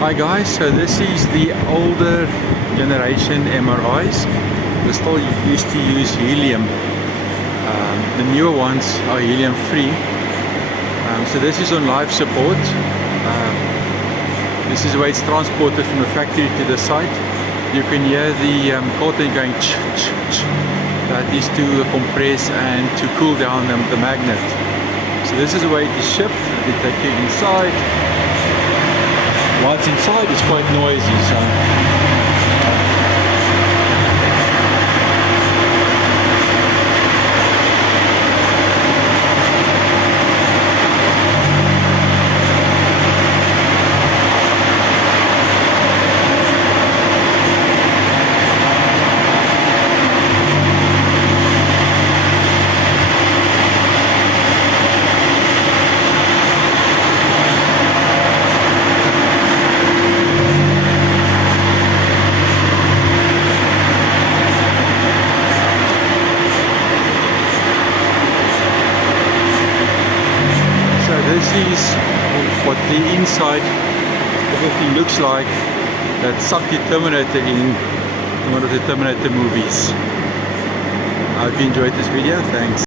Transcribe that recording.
Hi guys, so this is the older generation MRIs. They still used to use helium. The newer ones are helium free. So this is on life support. This is where it's transported from the factory to the site. You can hear the curtain going ch ch ch. That is to compress and to cool down the magnet. So this is where it is shipped. They take you inside. Once inside, it's quite noisy. This is what the inside everything looks like that sucked the Terminator in one of the Terminator movies. I hope you enjoyed this video. Thanks.